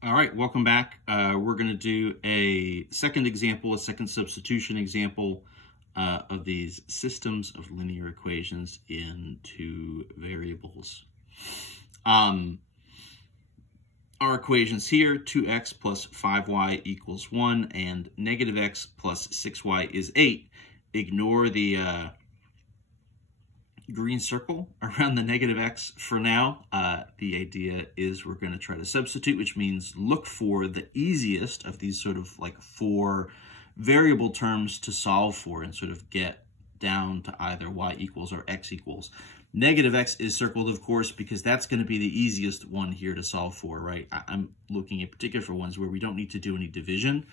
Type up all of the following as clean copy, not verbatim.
All right, welcome back. We're going to do a second example, a second substitution example of these systems of linear equations in two variables. Our equations here, 2x plus 5y equals 1 and negative x plus 6y is 8. Ignore the green circle around the negative x for now. The idea is we're going to try to substitute, which means look for the easiest of these sort of like four variable terms to solve for and sort of get down to either y equals or x equals. Negative x is circled, of course, because that's going to be the easiest one here to solve for, right? I'm looking in particular for ones where we don't need to do any division.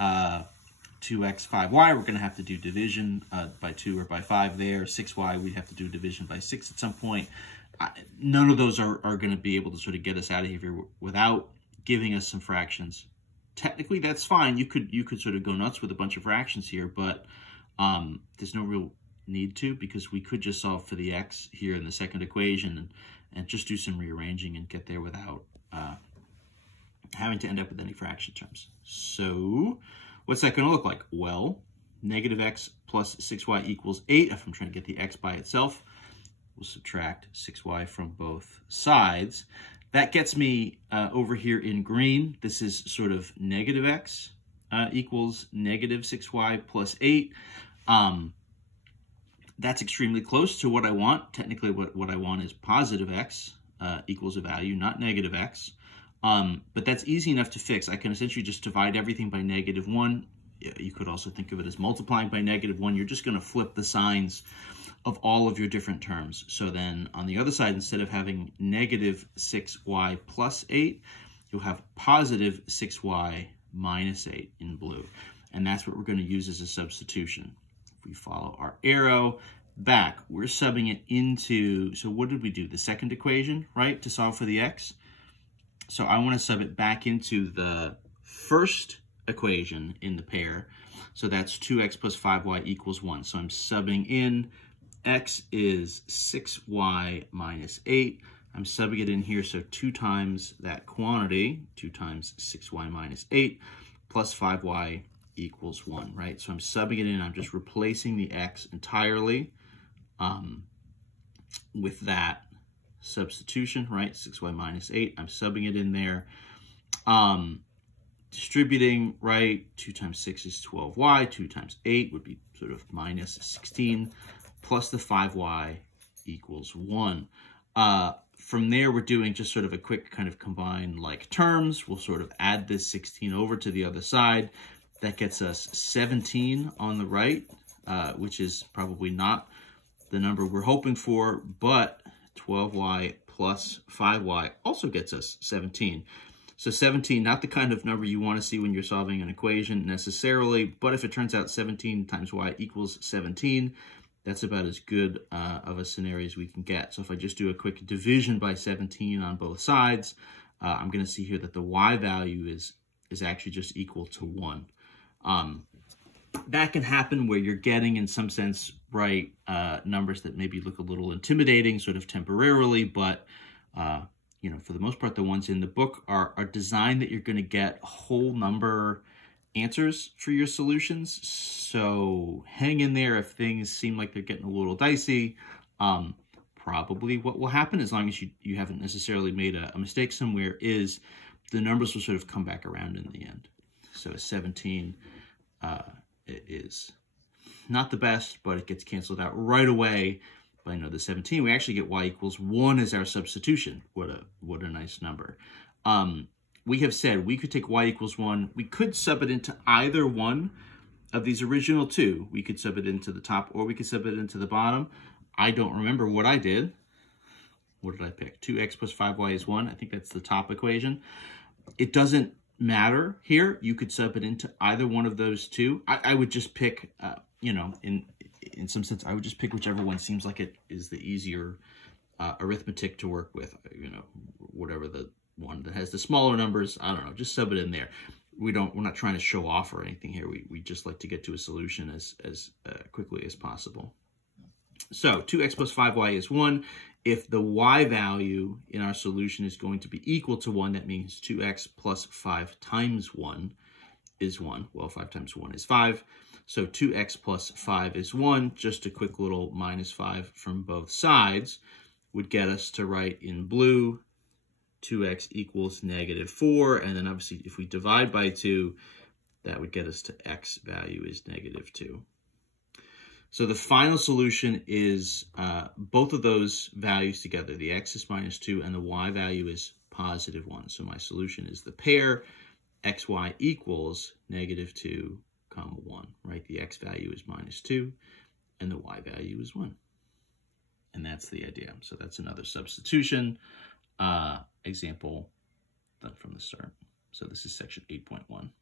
2x, 5y, we're going to have to do division by 2 or by 5 there. 6y, we'd have to do division by 6 at some point. None of those are going to be able to sort of get us out of here without giving us some fractions. Technically, that's fine. You could sort of go nuts with a bunch of fractions here, but there's no real need to, because we could just solve for the x here in the second equation and just do some rearranging and get there without having to end up with any fraction terms. So what's that going to look like? Well, negative x plus 6y equals 8. If I'm trying to get the x by itself, we'll subtract 6y from both sides. That gets me over here in green. This is sort of negative x equals negative 6y plus 8. That's extremely close to what I want. Technically, what I want is positive x equals a value, not negative x. But that's easy enough to fix. I can essentially just divide everything by negative 1. You could also think of it as multiplying by negative 1. You're just going to flip the signs of all of your different terms. So then on the other side, instead of having negative 6y plus 8, you'll have positive 6y minus 8 in blue. And that's what we're going to use as a substitution. If we follow our arrow back, we're subbing it into, so what did we do? The second equation, right, to solve for the x? So I want to sub it back into the first equation in the pair. So that's 2x plus 5y equals 1. So I'm subbing in x is 6y minus 8. I'm subbing it in here, so 2 times that quantity, 2 times 6y minus 8, plus 5y equals 1, right? So I'm subbing it in. I'm just replacing the x entirely with that substitution, right? 6y minus 8. I'm subbing it in there. Distributing, right? 2 times 6 is 12y. 2 times 8 would be sort of minus 16, plus the 5y equals 1. From there, we're doing just sort of a quick kind of combine like terms. We'll sort of add this 16 over to the other side. That gets us 17 on the right, which is probably not the number we're hoping for, but 12y plus 5y also gets us 17. So 17, not the kind of number you want to see when you're solving an equation necessarily, but if it turns out 17 times y equals 17, that's about as good of a scenario as we can get. So if I just do a quick division by 17 on both sides, I'm going to see here that the y value is actually just equal to 1. That can happen where you're getting, in some sense, right, numbers that maybe look a little intimidating sort of temporarily, but you know, for the most part, the ones in the book are designed that you're going to get whole number answers for your solutions. So hang in there if things seem like they're getting a little dicey. Probably what will happen, as long as you haven't necessarily made a mistake somewhere, is the numbers will sort of come back around in the end. So 17 is not the best, but it gets canceled out right away by the 17. We actually get y equals 1 as our substitution. What a nice number. We have said we could take y equals 1. We could sub it into either one of these original two. We could sub it into the top, or we could sub it into the bottom. I don't remember what I did. What did I pick? 2x plus 5y is 1. I think that's the top equation. It doesn't matter here. You could sub it into either one of those two. I would just pick, you know, in some sense, I would just pick whichever one seems like it is the easier arithmetic to work with. You know, whatever the one that has the smaller numbers, I don't know, just sub it in there. We're not trying to show off or anything here. We just like to get to a solution as quickly as possible. So 2x plus 5y is 1. If the y value in our solution is going to be equal to 1, that means 2x plus 5 times 1 is 1. Well, 5 times 1 is 5. So 2x plus 5 is 1. Just a quick little minus 5 from both sides would get us to write in blue 2x equals -4. And then obviously if we divide by 2, that would get us to x value is -2. So the final solution is both of those values together. The x is -2 and the y value is +1. So my solution is the pair xy equals -2, 1, right? The x value is -2 and the y value is 1. And that's the idea. So that's another substitution example done from the start. So this is section 8.1.